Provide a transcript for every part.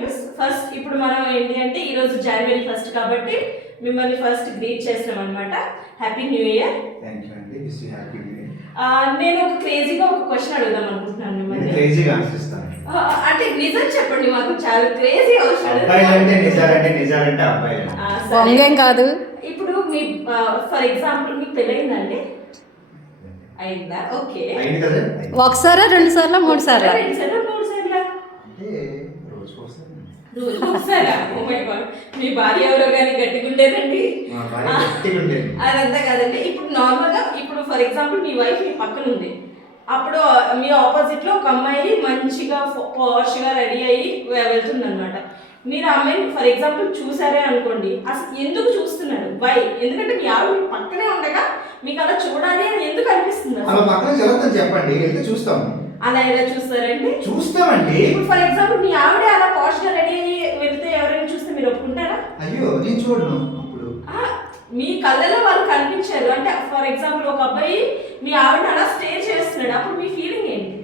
News. First ఇప్పుడు మనం ఏంటి అంటే ఈరోజు జనవరి 1 కాబట్టి మిమ్మల్ని ఫస్ట్ గ్రీట్ చేస్తున్నాం అనమాట. Happy new year. Thank you అండి. Wish you happy new year. నేను ఒక క్రేజీగా ఒక క్వశ్చన్ అడుగుదాం అనుకుంటున్నాను మిమ్మల్ని. క్రేజీగా ఆన్సర్ అంటే నిజం చెప్పండి, మాకు చాలా క్రేజీ అవసరం. అబ్బాయిలంటే నిజాలంటే అబ్బాయిలు. వంగేం కాదు. ఇప్పుడు మీ ఫర్ ఎగ్జాంపుల్ మీకు పెళ్ళయిందండి? అయిందా? ఓకే. అయింది కదా. ఒకసారా 2 సార్లా 3 సార్లా? 2 సార్లా 3 సార్లా? అంటే రోజుకోసం. రోజు ఒకసారా? ఓ మై గాడ్, మీ భార్య ఎవరో కానీ గట్టిగా ఉండేదండి. మా భార్య గట్టిగా ఉండేది. అదంతా కాదండి. ఇప్పుడు నార్మల్గా ఇప్పుడు ఫర్ ఎగ్జాంపుల్ మీ వైఫ్ మీ పక్కన ఉంది, అప్పుడు మీ ఆపోజిట్ లో ఒక అమ్మాయి మంచిగా పాష్గా రెడీ అయ్యి వెళ్తుంది అనమాట. మీరు ఆ అమ్మాయిని ఫర్ ఎగ్జాంపుల్ చూసారే అనుకోండి, అసలు ఎందుకు చూస్తున్నారు? వై? ఎందుకంటే మీ ఆవిడ మీ పక్కనే ఉండగా మీకు అలా చూడాలి అని ఎందుకు అనిపిస్తుంది? అలా పక్కన జరుగుతుంది చెప్పండి, వెళ్తే చూస్తాము. అలా ఎలా చూస్తారండి? చూస్తామండి. ఇప్పుడు ఫర్ ఎగ్జాంపుల్ మీ ఆవిడ అలా పాష్గా రెడీ అయ్యి వెళ్తే ఎవరైనా చూస్తే మీరు ఒప్పుకుంటారా? అయ్యో నేను చూడను. అప్పుడు మీ కళ్ళలో వాళ్ళు కనిపించారు అంటే ఫర్ ఎగ్జాంపుల్ ఒక అబ్బాయి మీ ఆవిడ అలా స్టే చేస్తున్నాడు, అప్పుడు మీ ఫీలింగ్ ఏంటి?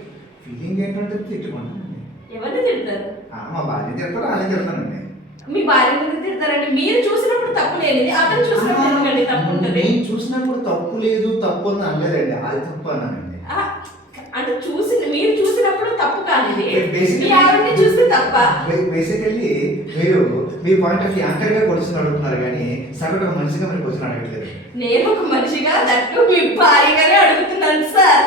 ఫీలింగ్ ఏంటంటే తిట్టుకుంటానండి. ఎవరిని తిడతారు? మా భార్య తిడతారు, ఆయన తిడతానండి. మీ భార్య ఎందుకు తిడతారండి? మీరు చూసినప్పుడు తప్పు లేనిది అతను చూసినప్పుడు ఎందుకండి తప్పు ఉంటుంది? నేను చూసినప్పుడు తప్పు లేదు, తప్పు అని అనలేదండి, అది తప్పు అన్నానండి. అంటే మీరు చూసినప్పుడు తప్పు కానిది మీ ఆవిడని చూస్తే తప్ప. బేసికల్లీ మీరు మీ పాయింట్ ఆఫ్ యాంకర్ గా క్వశ్చన్ అడుగుతున్నారు కానీ సగటు మనిషిగా మీరు క్వశ్చన్ అడగట్లేదు. నేను ఒక మనిషిగా దట్టు మీ భార్యగానే అడుగుతున్నాను సార్.